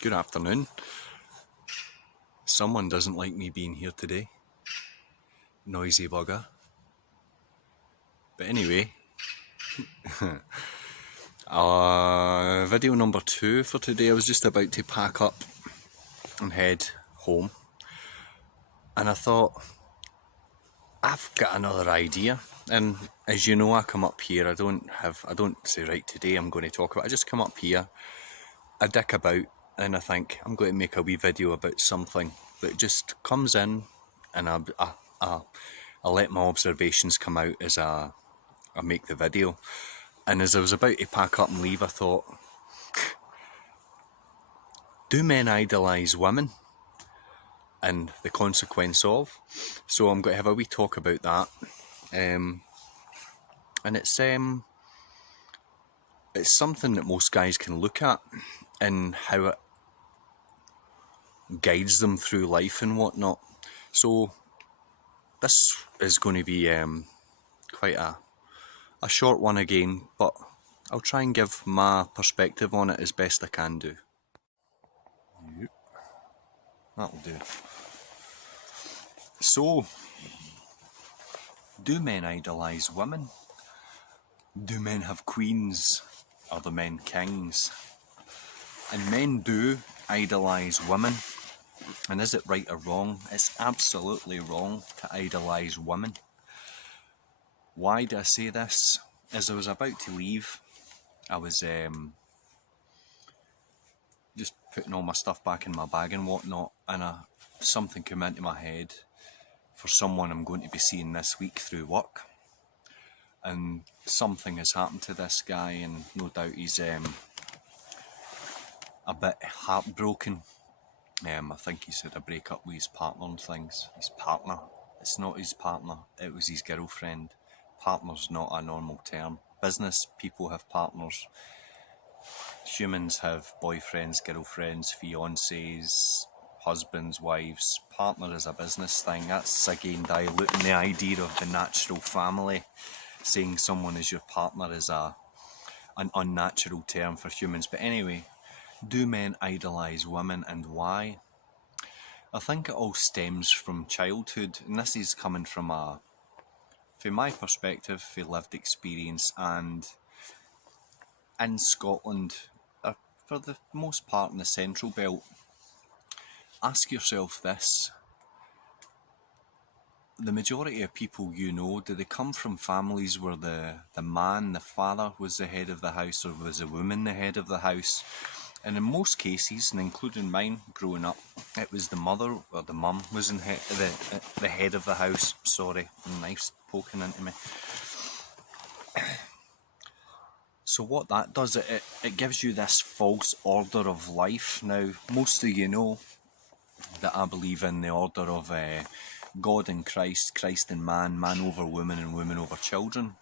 Good afternoon. Someone doesn't like me being here today. Noisy bugger. But anyway, video number 2 for today. I was just about to pack up and head home, and I thought, I've got another idea. And as you know, I come up here, I don't say, right, today I'm going to talk about it. I just come up here, I dick about, and I think I'm going to make a wee video about something that just comes in, and I let my observations come out as I make the video. And as I was about to pack up and leave, I thought, do men idolise women? And the consequence of. So I'm going to have a wee talk about that. And it's something that most guys can look at and how it guides them through life and whatnot. So this is going to be quite a short one again, but I'll try and give my perspective on it as best I can do. Yep. That'll do. So, do men idolise women? Do men have queens? Are the men kings? And men do idolise women. And is it right or wrong? It's absolutely wrong to idolise women. Why do I say this? As I was about to leave, I was just putting all my stuff back in my bag and whatnot, and something came into my head for someone I'm going to be seeing this week through work. And something has happened to this guy, and no doubt he's a bit heartbroken. I think he's had a break up with his partner and things. His partner. It's not his partner, it was his girlfriend. Partner's not a normal term. Business people have partners. Humans have boyfriends, girlfriends, fiancés, husbands, wives. Partner is a business thing. That's again diluting the idea of the natural family. Saying someone is your partner is an unnatural term for humans. But anyway, do men idolise women, and why? I think it all stems from childhood, and this is coming from my perspective, from lived experience. And in Scotland, for the most part in the Central Belt, ask yourself this: the majority of people you know, do they come from families where the man, the father, was the head of the house, or was the woman the head of the house? And in most cases, and including mine growing up, it was the mother or the mum was the head of the house. Sorry, knife's poking into me. So what that does, it gives you this false order of life. Now, most of you know that I believe in the order of God and Christ, Christ and man, man over woman and woman over children.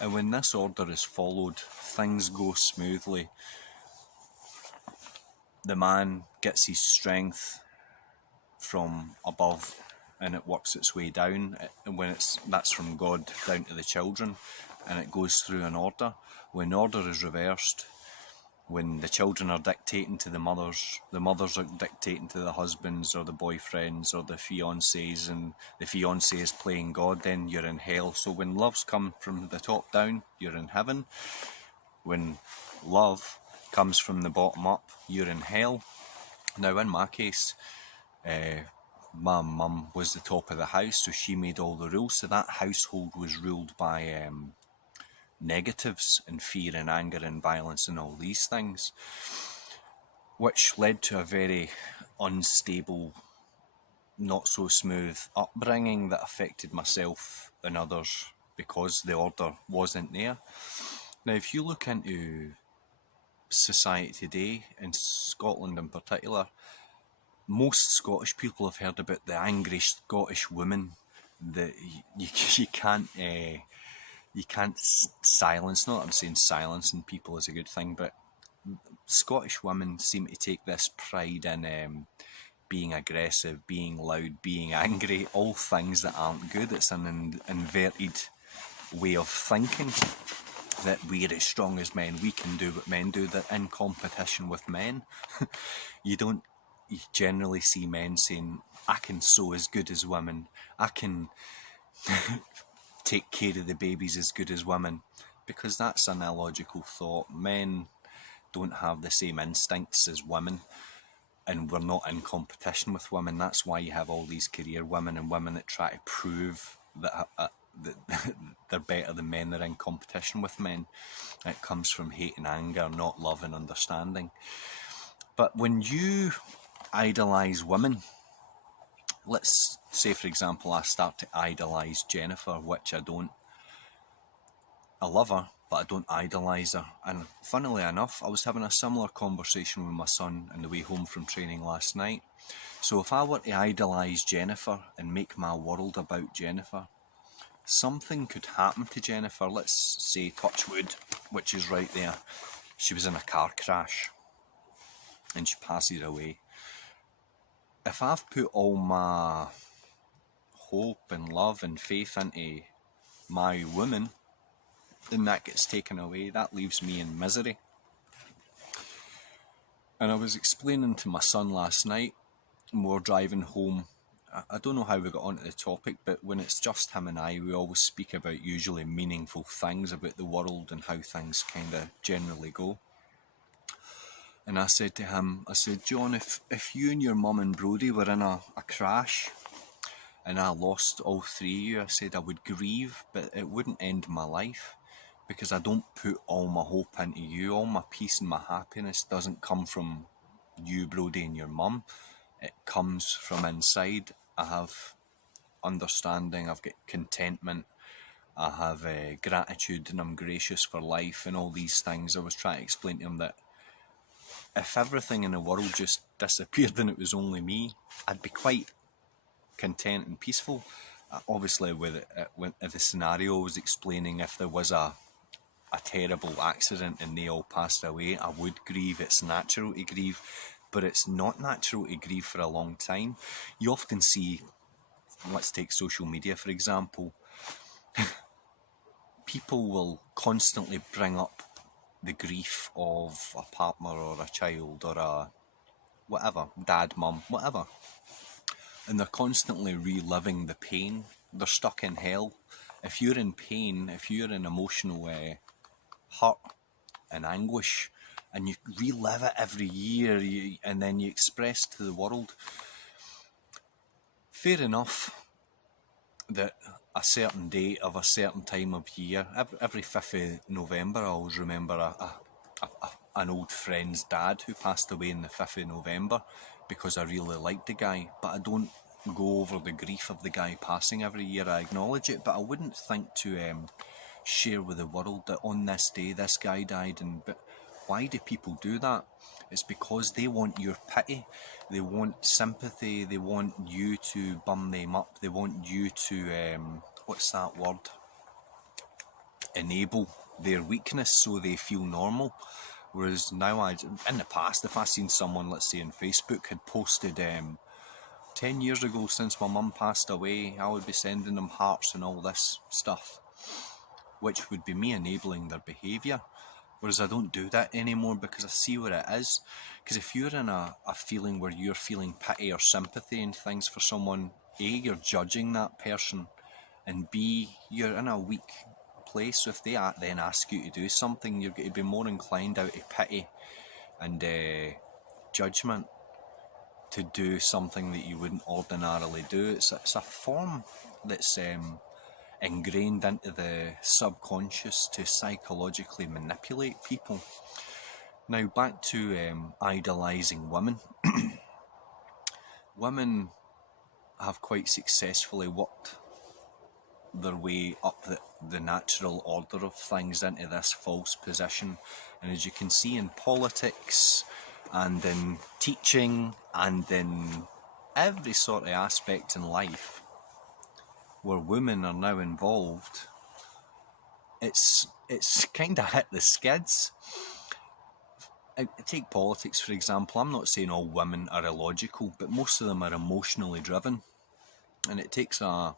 And when this order is followed, things go smoothly. The man gets his strength from above and it works its way down. And when that's from God down to the children, and it goes through an order. When order is reversed, when the children are dictating to the mothers are dictating to the husbands or the boyfriends or the fiancés, and the fiancé is playing God, then you're in hell. So when love's come from the top down, you're in heaven. When love comes from the bottom up, you're in hell. Now in my case, my mum was the top of the house, so she made all the rules. So that household was ruled by negatives and fear and anger and violence and all these things, which led to a very unstable, not so smooth upbringing that affected myself and others because the order wasn't there. Now if you look into society today, in Scotland in particular, most Scottish people have heard about the angry Scottish woman that you can't silence. Not that I'm saying silencing people is a good thing, but Scottish women seem to take this pride in being aggressive, being loud, being angry, all things that aren't good. It's an inverted way of thinking. that we're as strong as men, we can do what men do, that in competition with men, you generally see men saying, I can sew as good as women, I can take care of the babies as good as women, because that's an illogical thought. Men don't have the same instincts as women, and we're not in competition with women. That's why you have all these career women and women that try to prove that they're better than men. They're in competition with men. It comes from hate and anger, not love and understanding. But when you idolise women, let's say for example I start to idolise Jennifer, which I don't. I love her, but I don't idolise her. And funnily enough, I was having a similar conversation with my son on the way home from training last night. So if I were to idolise Jennifer and make my world about Jennifer, something could happen to Jennifer. Let's say, touch wood, which is right there. She was in a car crash and she passes away. If I've put all my hope and love and faith into my woman, then that gets taken away. That leaves me in misery. And I was explaining to my son last night, and we were driving home. I don't know how we got onto the topic, but when it's just him and I, we always speak about usually meaningful things about the world and how things kind of generally go. And I said to him, I said, John, if you and your mum and Brodie were in a crash and I lost all three of you, I said I would grieve, but it wouldn't end my life, because I don't put all my hope into you. All my peace and my happiness doesn't come from you, Brodie, and your mum. It comes from inside. I have understanding, I've got contentment, I have gratitude, and I'm gracious for life and all these things. I was trying to explain to him that if everything in the world just disappeared and it was only me, I'd be quite content and peaceful. Obviously, with the scenario I was explaining, if there was a terrible accident and they all passed away, I would grieve. It's natural to grieve, but it's not natural to grieve for a long time. You often see, let's take social media for example, people will constantly bring up the grief of a partner or a child or a whatever, dad, mum, whatever, and they're constantly reliving the pain. They're stuck in hell. If you're in pain, if you're in emotional hurt and anguish, and you relive it every year, and then you express to the world, fair enough that a certain date of a certain time of year, every 5th of November, I always remember an old friend's dad who passed away on the 5th of November, because I really liked the guy, but I don't go over the grief of the guy passing every year. I acknowledge it, but I wouldn't think to share with the world that on this day this guy died. But why do people do that? It's because they want your pity, they want sympathy, they want you to bum them up, they want you to what's that word, enable their weakness so they feel normal. Whereas now, in the past, if I seen someone, let's say on Facebook, had posted 10 years ago since my mum passed away, I would be sending them hearts and all this stuff, which would be me enabling their behaviour. Whereas I don't do that anymore, because I see what it is. Because if you're in a feeling where you're feeling pity or sympathy and things for someone, A, you're judging that person, and B, you're in a weak place. So if they then ask you to do something, you're going to be more inclined out of pity and judgment to do something that you wouldn't ordinarily do. It's a form that's ingrained into the subconscious to psychologically manipulate people. Now back to idolising women. Women have quite successfully worked their way up the natural order of things into this false position, and as you can see in politics and in teaching and in every sort of aspect in life where women are now involved, it's kind of hit the skids. Take politics for example. I'm not saying all women are illogical, but most of them are emotionally driven, and it takes a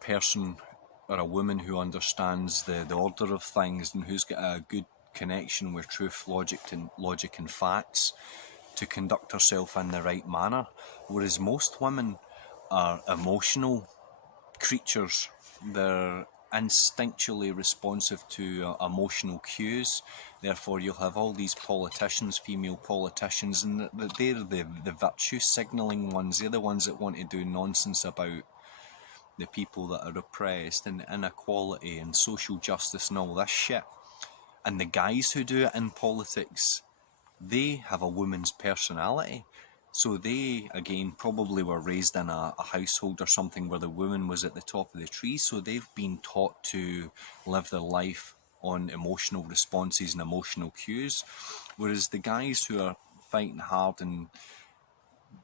person or a woman who understands the order of things and who's got a good connection with truth, logic and facts to conduct herself in the right manner. Whereas most women are emotional creatures. They're instinctually responsive to emotional cues. Therefore, you'll have all these politicians, female politicians, and they're the virtue signalling ones. They're the ones that want to do nonsense about the people that are oppressed and inequality and social justice and all this shit. And the guys who do it in politics, they have a woman's personality. So they, again, probably were raised in a household or something where the woman was at the top of the tree. So they've been taught to live their life on emotional responses and emotional cues. Whereas the guys who are fighting hard and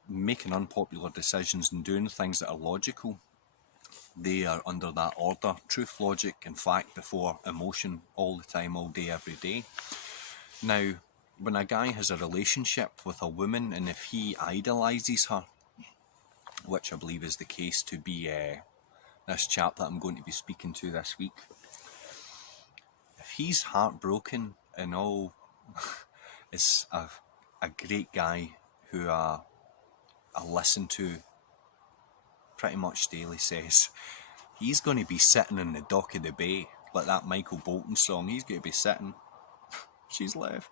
making unpopular decisions and doing things that are logical, they are under that order. Truth, logic and fact before emotion all the time, all day, every day. Now, when a guy has a relationship with a woman and if he idolises her, which I believe is the case to be this chap that I'm going to be speaking to this week, if he's heartbroken and all, is a great guy who I listen to pretty much daily, says he's going to be sitting in the dock of the bay, like that Michael Bolton song. He's going to be sitting, she's left.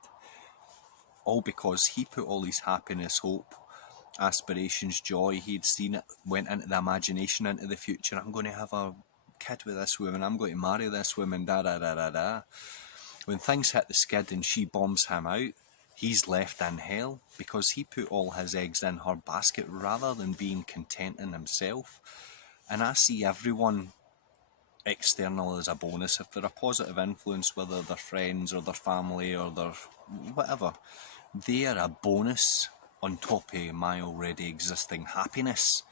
All because he put all his happiness, hope, aspirations, joy, he'd seen it, went into the imagination, into the future. I'm going to have a kid with this woman, I'm going to marry this woman, da da da da da. When things hit the skid and she bombs him out, he's left in hell because he put all his eggs in her basket rather than being content in himself. And I see everyone external as a bonus. If they're a positive influence, whether they're friends or their family or their whatever, they are a bonus on top of my already existing happiness.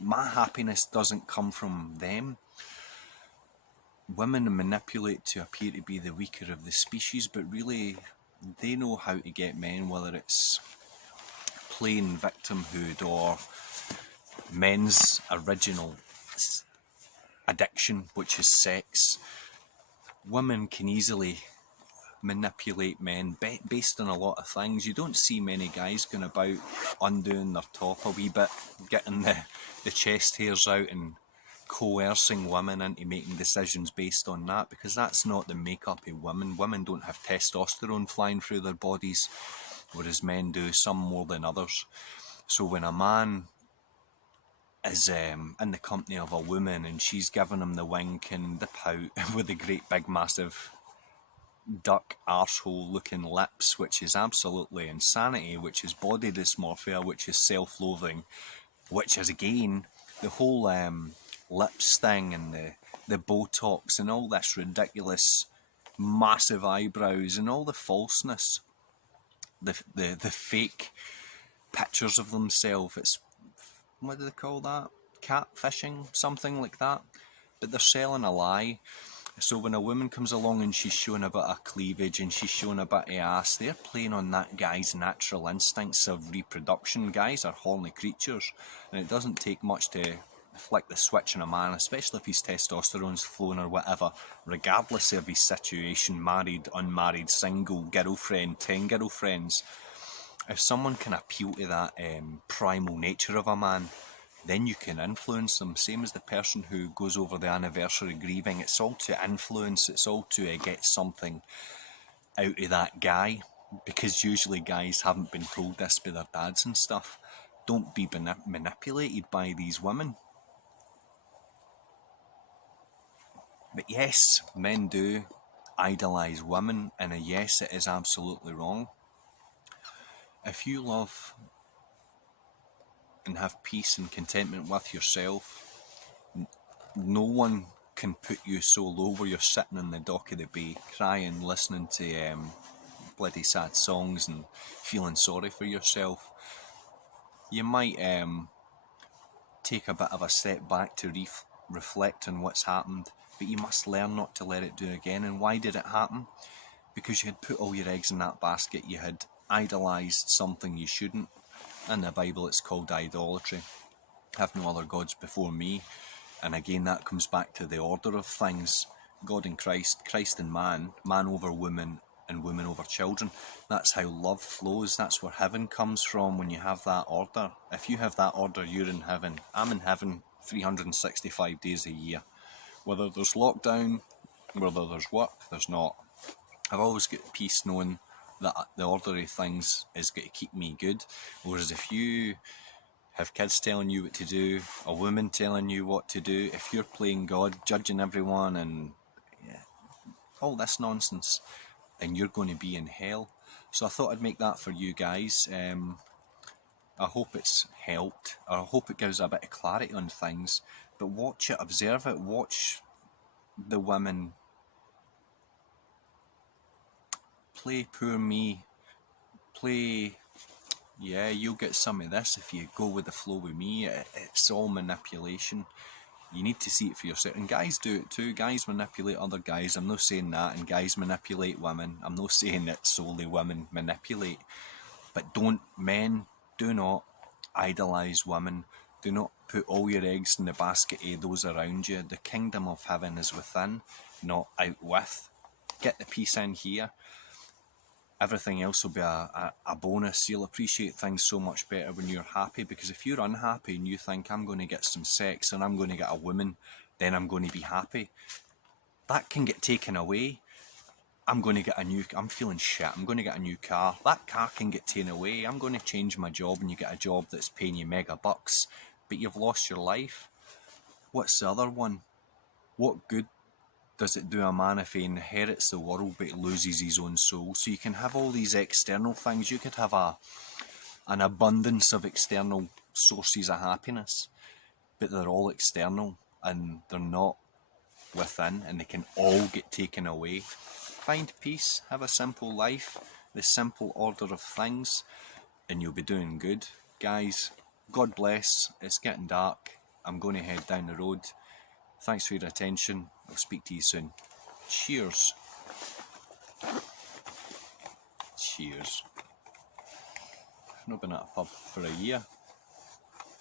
My happiness doesn't come from them. Women manipulate to appear to be the weaker of the species, but really they know how to get men, whether it's plain victimhood or men's original addiction, which is sex. Women can easily manipulate men based on a lot of things. You don't see many guys going about undoing their top a wee bit, getting the chest hairs out and coercing women into making decisions based on that, because that's not the makeup of women. Women don't have testosterone flying through their bodies, whereas men do, some more than others. So when a man is in the company of a woman and she's giving him the wink and the pout with the great big massive duck arsehole looking lips, which is absolutely insanity, which is body dysmorphia, which is self-loathing, which is again the whole lips thing and the Botox and all this ridiculous massive eyebrows and all the falseness, the fake pictures of themselves. It's, what do they call that? Catfishing, something like that. But they're selling a lie. So when a woman comes along and she's showing a bit of cleavage and she's showing a bit of ass, they're playing on that guy's natural instincts of reproduction. Guys are horny creatures, and it doesn't take much to flick the switch on a man, especially if his testosterone's flowing or whatever, regardless of his situation, married, unmarried, single, girlfriend, 10 girlfriends. If someone can appeal to that primal nature of a man, then you can influence them. Same as the person who goes over the anniversary grieving. It's all to influence, it's all to get something out of that guy, because usually guys haven't been told this by their dads and stuff. Don't be manipulated by these women. But yes, men do idolise women, and yes, it is absolutely wrong. If you love and have peace and contentment with yourself, no one can put you so low where you're sitting in the dock of the bay crying, listening to bloody sad songs and feeling sorry for yourself. You might take a bit of a step back to reflect on what's happened, but you must learn not to let it do again. And why did it happen? Because you had put all your eggs in that basket. You had idolised something you shouldn't. In the Bible it's called idolatry. Have no other gods before me. And again, that comes back to the order of things. God and Christ, Christ and man, man over woman, and women over children. That's how love flows. That's where heaven comes from when you have that order. If you have that order, you're in heaven. I'm in heaven 365 days a year. Whether there's lockdown, whether there's work, there's not. I've always got peace knowing that the order of things is going to keep me good. Whereas if you have kids telling you what to do, a woman telling you what to do, if you're playing God, judging everyone and all this nonsense, then you're going to be in hell. So I thought I'd make that for you guys. I hope it's helped. I hope it gives a bit of clarity on things. But watch it, observe it, watch the women play poor me, play, yeah, you'll get some of this if you go with the flow with me. It's all manipulation. You need to see it for yourself. And guys do it too. Guys manipulate other guys. I'm not saying that. And guys manipulate women. I'm not saying that solely women manipulate. But men, do not idolise women. Do not put all your eggs in the basket of those around you. The kingdom of heaven is within, not out with. Get the peace in here. Everything else will be a bonus. You'll appreciate things so much better when you're happy, because if you're unhappy and you think, I'm going to get some sex and I'm going to get a woman, then I'm going to be happy, that can get taken away. I'm feeling shit, I'm going to get a new car. That car can get taken away. I'm going to change my job, and you get a job that's paying you mega bucks, but you've lost your life. What's the other one? What good does it do a man if he inherits the world but he loses his own soul? So you can have all these external things. You could have an abundance of external sources of happiness, but they're all external and they're not within, and they can all get taken away. Find peace, have a simple life, the simple order of things, and you'll be doing good. Guys, God bless. It's getting dark. I'm going to head down the road. Thanks for your attention. I'll speak to you soon. Cheers. Cheers. I've not been at a pub for a year.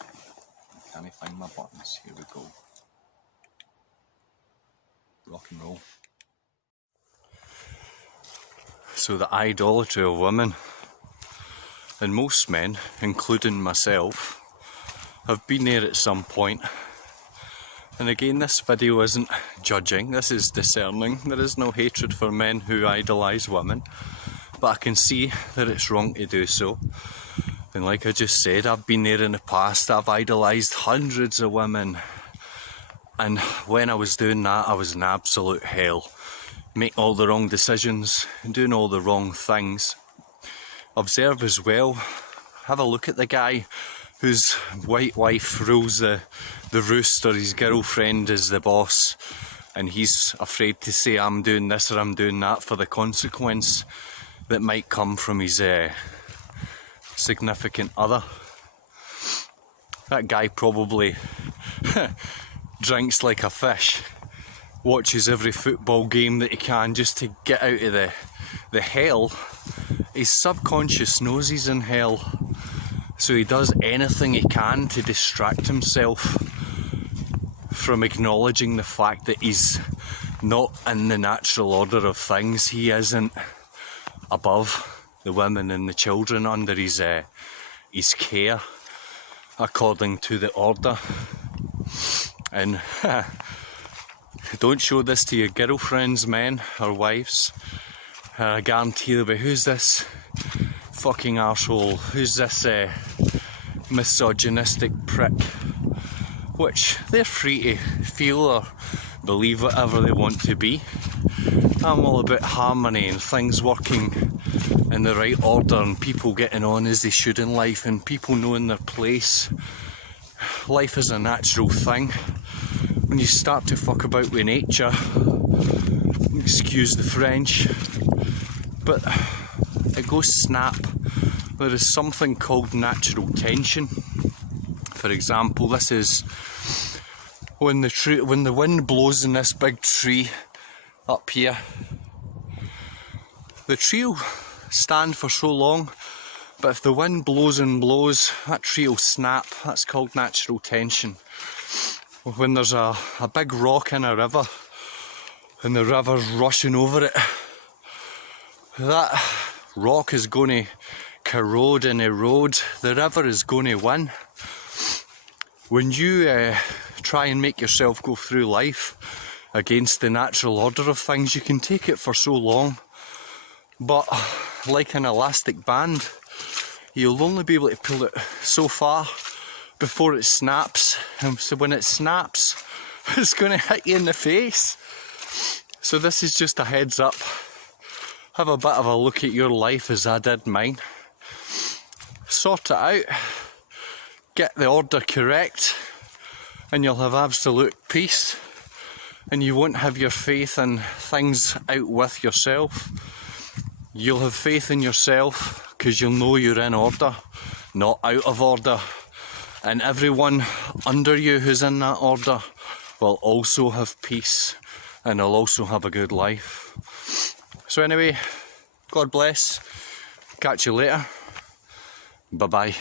I can't find my buttons. Here we go. Rock and roll. So the idolatry of women, and most men, including myself, have been there at some point. And again, this video isn't judging, this is discerning. There is no hatred for men who idolise women, but I can see that it's wrong to do so. And like I just said, I've been there in the past. I've idolised hundreds of women, and when I was doing that, I was in absolute hell. Making all the wrong decisions, doing all the wrong things. Observe as well, have a look at the guy whose white wife rules the roost, or his girlfriend is the boss, and he's afraid to say I'm doing this or I'm doing that for the consequence that might come from his significant other. That guy probably drinks like a fish, watches every football game that he can just to get out of the hell. His subconscious knows he's in hell, so he does anything he can to distract himself from acknowledging the fact that he's not in the natural order of things. He isn't above the women and the children under his care, according to the order. And don't show this to your girlfriends, men or wives. I guarantee they'll be, who's this fucking arsehole? Who's this misogynistic prick? Which they're free to feel or believe whatever they want to be. I'm all about harmony and things working in the right order, and people getting on as they should in life, and people knowing their place. Life is a natural thing. When you start to fuck about with nature, excuse the French, but it goes snap. There is something called natural tension. For example, this is when the wind blows in this big tree up here. The tree will stand for so long, but if the wind blows and blows, that tree will snap. That's called natural tension. when there's a big rock in a river and the river's rushing over it, that rock is going to corrode and erode. The river is going to win. When you try and make yourself go through life against the natural order of things, you can take it for so long, but like an elastic band, you'll only be able to pull it so far before it snaps. And so when it snaps, it's going to hit you in the face. So this is just a heads up. Have a bit of a look at your life as I did mine. Sort it out, get the order correct, and you'll have absolute peace, and you won't have your faith in things out with yourself. You'll have faith in yourself because you'll know you're in order, not out of order. And everyone under you who's in that order will also have peace and will also have a good life. So anyway, God bless. Catch you later. Bye-bye.